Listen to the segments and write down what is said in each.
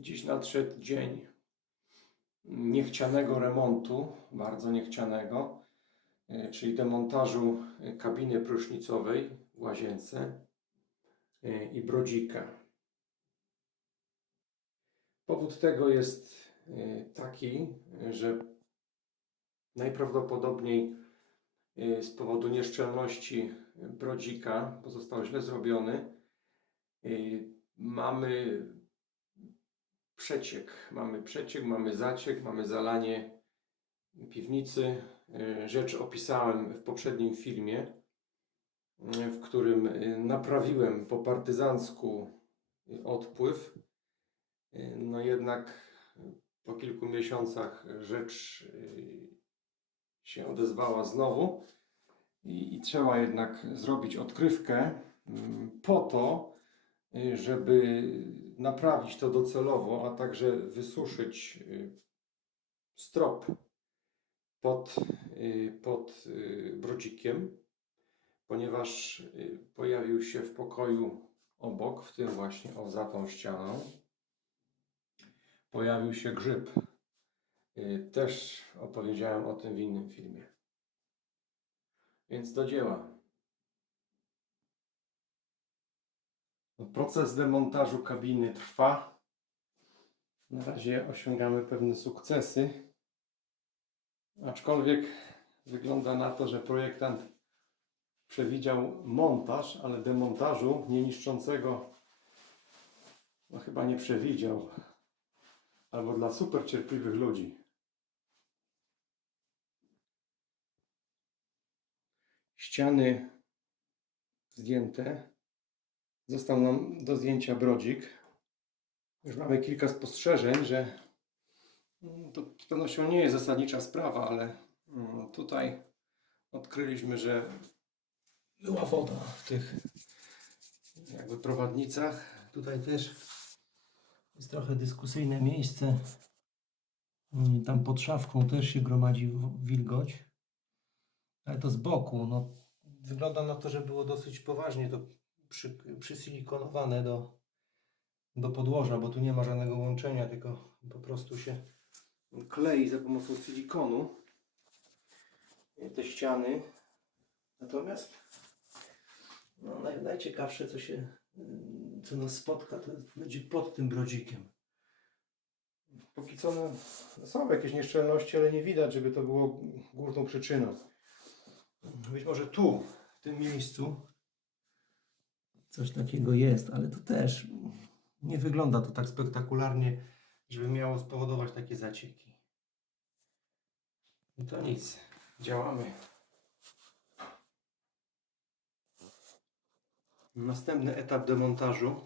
Dziś nadszedł dzień niechcianego remontu, bardzo niechcianego, e, czyli demontażu e, kabiny prysznicowej w łazience e, i brodzika. Powód tego jest taki, że najprawdopodobniej z powodu nieszczelności brodzika, bo został źle zrobiony, mamy przeciek. Mamy przeciek, mamy zaciek, mamy zalanie piwnicy. E, Rzecz opisałem w poprzednim filmie, e, w którym e, naprawiłem po partyzancku odpływ. No jednak po kilku miesiącach rzecz się odezwała znowu i, i trzeba jednak zrobić odkrywkę mm, po to, żeby naprawić to docelowo, a także wysuszyć y, strop pod, y, pod y, brodzikiem, ponieważ y, pojawił się w pokoju obok, w tym właśnie o za tą ścianą, pojawił się grzyb. Y, Też opowiedziałem o tym w innym filmie. Więc do dzieła. Proces demontażu kabiny trwa. Na razie osiągamy pewne sukcesy. Aczkolwiek wygląda na to, że projektant przewidział montaż, ale demontażu nie niszczącego no chyba nie przewidział. Albo dla super cierpliwych ludzi. Ściany zdjęte. Został nam do zdjęcia brodzik. Już mamy kilka spostrzeżeń, że mm, to z pewnością nie jest zasadnicza sprawa, ale mm, tutaj odkryliśmy, że była woda w tych jakby prowadnicach. Tutaj też jest trochę dyskusyjne miejsce. Mm, Tam pod szafką też się gromadzi wilgoć. Ale to z boku. No, wygląda na to, że było dosyć poważnie to przy, przysylikonowane do, do podłoża, bo tu nie ma żadnego łączenia, tylko po prostu się klei za pomocą silikonu te ściany. Natomiast no, naj, najciekawsze, co się co nas spotka, to będzie pod tym brodzikiem. Póki co no, są jakieś nieszczelności, ale nie widać, żeby to było główną przyczyną. Być może tu, w tym miejscu, coś takiego jest, ale to też nie wygląda to tak spektakularnie, żeby miało spowodować takie zacieki. I to nic, działamy. Następny etap demontażu.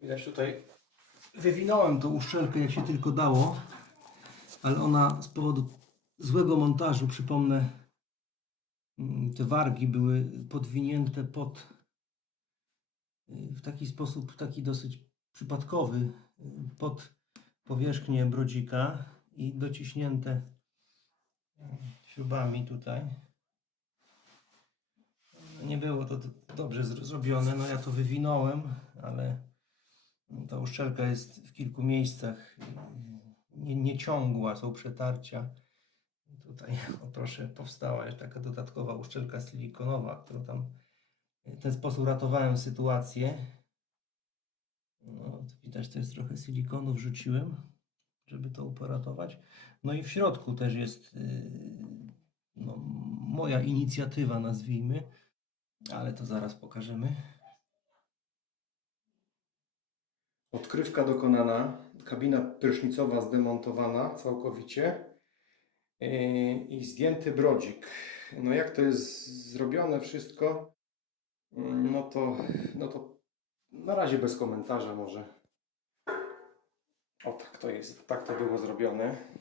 Widać tutaj, wywinąłem tą uszczelkę jak się tylko dało, ale ona z powodu złego montażu, przypomnę, mm, te wargi były podwinięte pod w taki sposób, taki dosyć przypadkowy, y, pod powierzchnię brodzika i dociśnięte y, śrubami tutaj. Nie było to dobrze zro- zrobione, no ja to wywinąłem, ale ta uszczelka jest w kilku miejscach y, nie, nieciągła, są przetarcia. Tutaj, o proszę, powstała jeszcze taka dodatkowa uszczelka silikonowa, którą tam w ten sposób ratowałem sytuację. No, widać, to jest trochę silikonu wrzuciłem, żeby to poratować. No i w środku też jest yy, no, moja inicjatywa, nazwijmy, ale to zaraz pokażemy. Odkrywka dokonana, kabina prysznicowa zdemontowana całkowicie yy, i zdjęty brodzik. No jak to jest zrobione wszystko, No to, no to na razie bez komentarza może. O tak to jest, tak to było zrobione.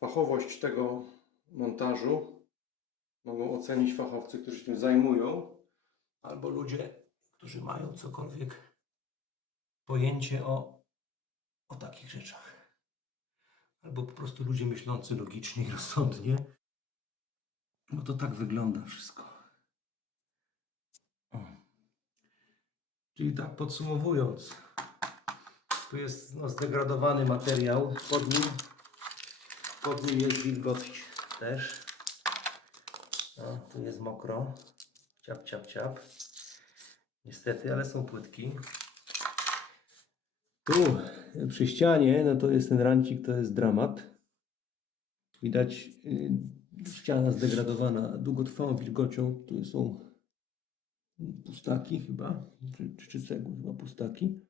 Fachowość tego montażu mogą ocenić fachowcy, którzy się tym zajmują, albo ludzie, którzy mają cokolwiek pojęcie o, o takich rzeczach. Albo po prostu ludzie myślący logicznie i rozsądnie. No to tak wygląda wszystko. O. Czyli tak podsumowując, Tu jest no, zdegradowany materiał pod nim. Pod nim jest wilgoć też. No, tu jest mokro. Ciap, ciap, ciap. Niestety, ale są płytki. Tu przy ścianie, no to jest ten rancik, to jest dramat. Widać y, ściana zdegradowana długotrwałą wilgocią. Tu są pustaki chyba, czy, czy, cegły, chyba pustaki.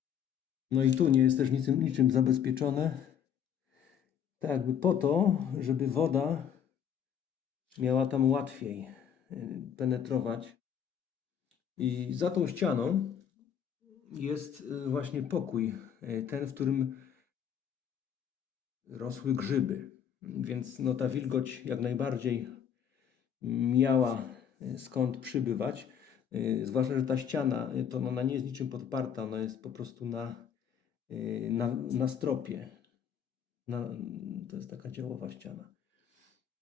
No i tu nie jest też niczym, niczym zabezpieczone. Tak jakby po to, żeby woda miała tam łatwiej y, penetrować. I za tą ścianą jest y, właśnie pokój, y, ten, w którym rosły grzyby. Więc no, ta wilgoć jak najbardziej miała skąd przybywać. Y, Zwłaszcza, że ta ściana, y, to ona nie jest niczym podparta, ona jest po prostu na, y, na, na stropie. Na, to jest taka działowa ściana.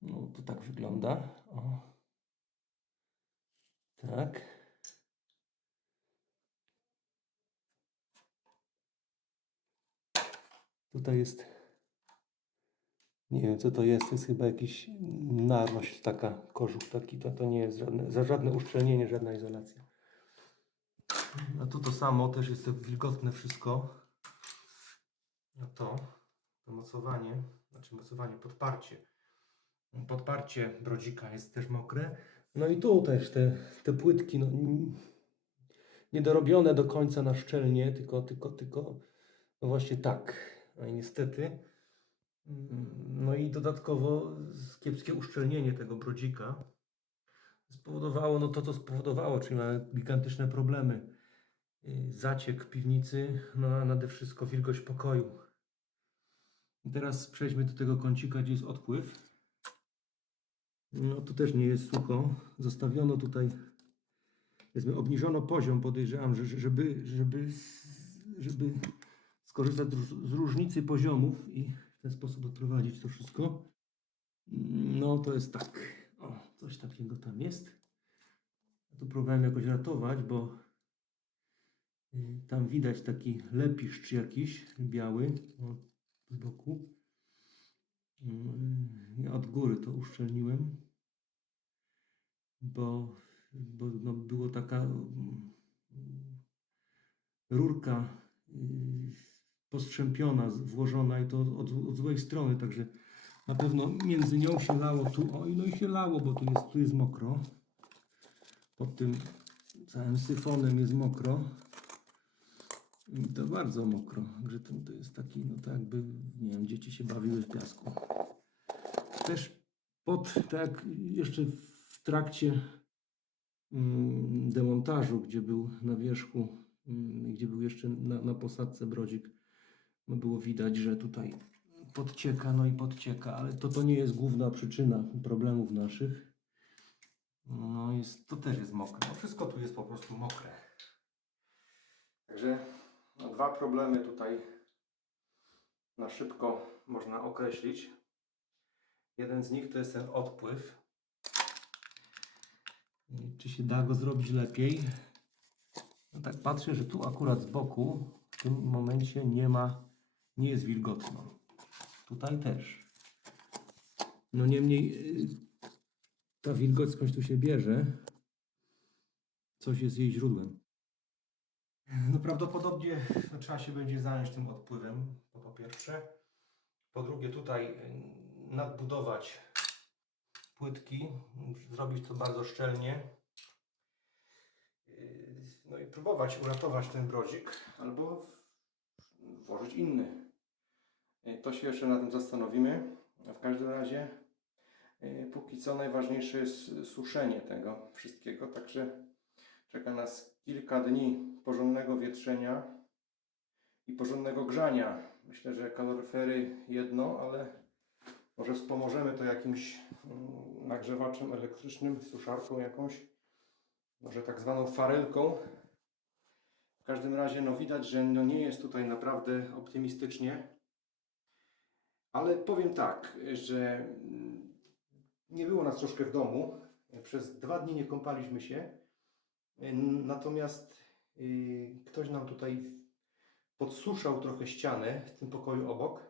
No, to tak wygląda. O. Tak. Tutaj jest. Nie wiem co to jest. To jest chyba jakiś narośl, taka kożuch taki. To, to nie jest żadne, za żadne uszczelnienie, żadna izolacja. No tu to samo, też jest to wilgotne wszystko. No to, to mocowanie, znaczy mocowanie, podparcie. Podparcie brodzika jest też mokre. No i tu też te, te płytki, no, niedorobione do końca na szczelnie, tylko, tylko, tylko, no właśnie tak. No i niestety. No i dodatkowo kiepskie uszczelnienie tego brodzika spowodowało no to, co spowodowało, czyli mamy gigantyczne problemy. Y, Zaciek piwnicy, no a nade wszystko wilgoć pokoju. I teraz przejdźmy do tego kącika, gdzie jest odpływ. No tu też nie jest sucho. Zostawiono tutaj, powiedzmy, obniżono poziom, podejrzewam, że, że- żeby, żeby, żeby skorzystać z- różnicy poziomów i ten sposób doprowadzić to wszystko. No to jest tak. O, coś takiego tam jest. Tu próbowałem jakoś ratować, bo y, tam widać taki lepiszcz jakiś biały o, z boku. Mm, Ja od góry to uszczelniłem, bo, bo no, było taka mm, rurka y, postrzępiona, włożona i to od, od złej strony, także na pewno między nią się lało tu, oj no i się lało, bo tu jest, tu jest mokro. Pod tym całym syfonem jest mokro. I to bardzo mokro, że to, to jest taki, no tak jakby, nie wiem, dzieci się bawiły w piasku. Też pod, tak jeszcze w trakcie mm, demontażu, gdzie był na wierzchu, mm, gdzie był jeszcze na, na posadce brodzik, było widać, że tutaj podcieka, no i podcieka, ale to, to nie jest główna przyczyna problemów naszych. No jest, to też jest mokre. No wszystko tu jest po prostu mokre. Także no, dwa problemy tutaj na szybko można określić. Jeden z nich to jest ten odpływ. Czy się da go zrobić lepiej? No tak patrzę, że tu akurat z boku w tym momencie nie ma, nie jest wilgotno. Tutaj też. No niemniej y, ta wilgoć skądś tu się bierze. Coś jest jej źródłem. No prawdopodobnie no, trzeba się będzie zająć tym odpływem, po, po pierwsze. Po drugie tutaj y, nadbudować płytki, zrobić to bardzo szczelnie. Y, No i próbować uratować ten brodzik albo włożyć inny. Y, To się jeszcze na tym zastanowimy. W każdym razie y, póki co najważniejsze jest suszenie tego wszystkiego, także czeka nas kilka dni porządnego wietrzenia i porządnego grzania. Myślę, że kaloryfery jedno, ale może wspomożemy to jakimś mm, nagrzewaczem elektrycznym, suszarką jakąś, może tak zwaną farelką. W każdym razie no widać, że no nie jest tutaj naprawdę optymistycznie. Ale powiem tak, że mm, nie było nas troszkę w domu. Przez dwa dni nie kąpaliśmy się. Natomiast y, ktoś nam tutaj podsuszał trochę ścianę w tym pokoju obok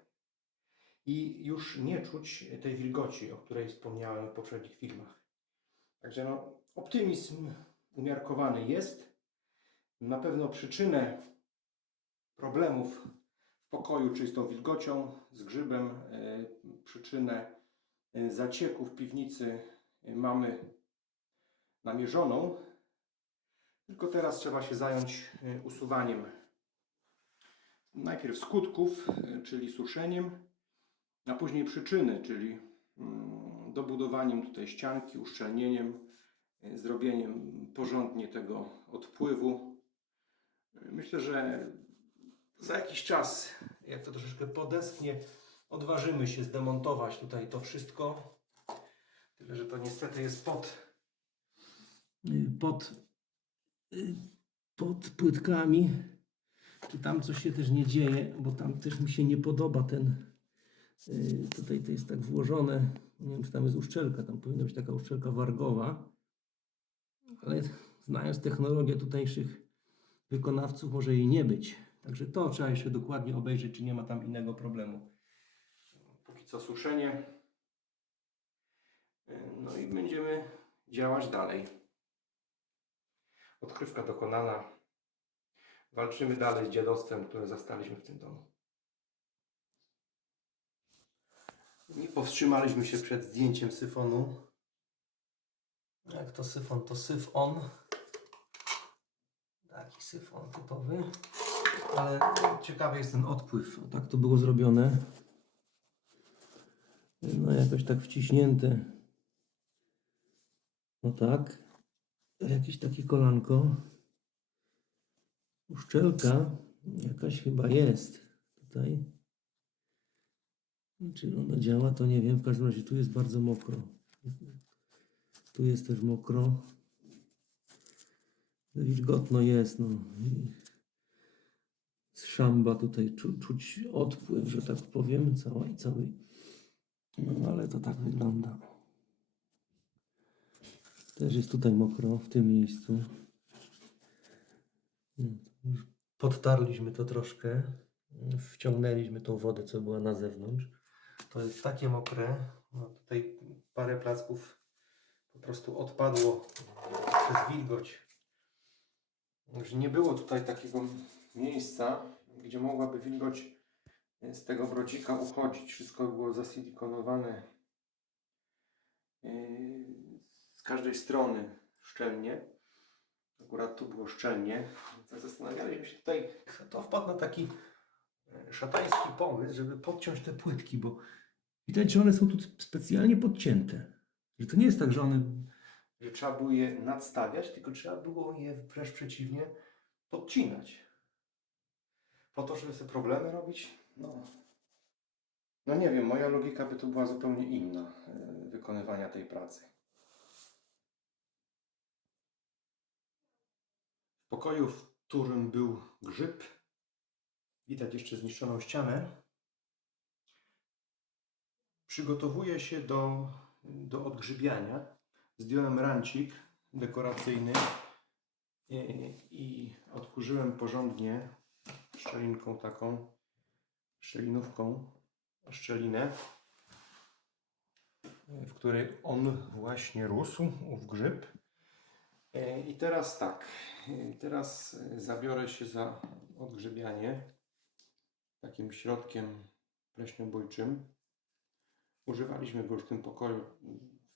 i już nie czuć tej wilgoci, o której wspomniałem w poprzednich filmach. Także no, optymizm umiarkowany jest. Na pewno przyczynę problemów w pokoju, czyli z tą wilgocią, z grzybem, e, przyczynę e, zacieku w piwnicy e, mamy namierzoną. Tylko teraz trzeba się zająć usuwaniem najpierw skutków, czyli suszeniem, a później przyczyny, czyli mm, dobudowaniem tutaj ścianki, uszczelnieniem, zrobieniem porządnie tego odpływu. Myślę, że za jakiś czas, jak to troszeczkę podeschnie, odważymy się zdemontować tutaj to wszystko. Tyle, że to niestety jest pod, pod, pod płytkami. Czy tam coś się też nie dzieje, bo tam też mi się nie podoba ten. y, Tutaj to jest tak włożone. Nie wiem, czy tam jest uszczelka. Tam powinna być taka uszczelka wargowa. Ale znając technologię tutejszych wykonawców, może jej nie być. Także to trzeba jeszcze dokładnie obejrzeć, czy nie ma tam innego problemu. Póki co suszenie. Y, No i będziemy działać dalej. Odkrywka dokonana. Walczymy dalej z dziadostwem, które zastaliśmy w tym domu. Nie powstrzymaliśmy się przed zdjęciem syfonu. Jak to syfon, to syf on. Taki syfon typowy. Ale ciekawy jest ten odpływ. Tak to było zrobione. No jakoś tak wciśnięte. No tak. Jakieś takie kolanko. Uszczelka jakaś chyba jest tutaj. Czy ona działa, to nie wiem. W każdym razie tu jest bardzo mokro. Tu jest też mokro. Wilgotno jest. No. Z szamba tutaj czu, czuć odpływ, że tak powiem, cała i cały. No ale to tak wygląda. Też jest tutaj mokro w tym miejscu. Już Podtarliśmy to troszkę. Wciągnęliśmy tą wodę, co była na zewnątrz. To jest takie mokre. No tutaj parę placków po prostu odpadło przez wilgoć. Że nie było tutaj takiego miejsca, gdzie mogłaby wilgoć z tego brodzika uchodzić. Wszystko było zasilikonowane yy, z każdej strony szczelnie. Akurat tu było szczelnie. Tak zastanawialiśmy się tutaj, kto wpadł na taki e, szatański pomysł, żeby podciąć te płytki, bo widać, że one są tu specjalnie podcięte. Że to nie jest tak, że one, że trzeba było je nadstawiać, tylko trzeba było je wręcz przeciwnie podcinać. Po to, żeby sobie problemy robić? No. No nie wiem, moja logika by tu była zupełnie inna e, wykonywania tej pracy. W pokoju, w którym był grzyb, widać jeszcze zniszczoną ścianę. Przygotowuję się do, do odgrzybiania. Zdjąłem rancik dekoracyjny i, i odkurzyłem porządnie szczelinką taką, szczelinówką, szczelinę, w której on właśnie rósł, ów grzyb. E, I teraz tak, e, teraz zabiorę się za odgrzybianie takim środkiem pleśniobójczym. Używaliśmy go już w tym pokoju,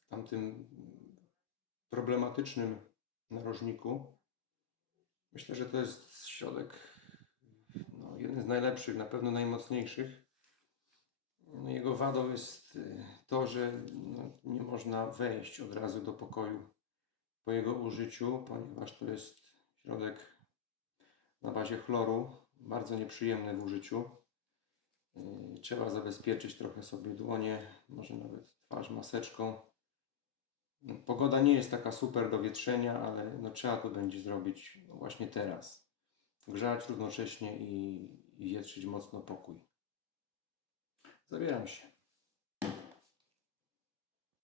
w tamtym problematycznym narożniku. Myślę, że to jest środek jeden z najlepszych, na pewno najmocniejszych. No, Jego wadą jest y, to, że no, nie można wejść od razu do pokoju po jego użyciu, ponieważ to jest środek na bazie chloru, bardzo nieprzyjemny w użyciu. Yy, Trzeba zabezpieczyć trochę sobie dłonie, może nawet twarz maseczką. Pogoda nie jest taka super do wietrzenia, ale no, trzeba to będzie zrobić właśnie teraz. Grzać równocześnie i, i mocno pokój. Zabieram się.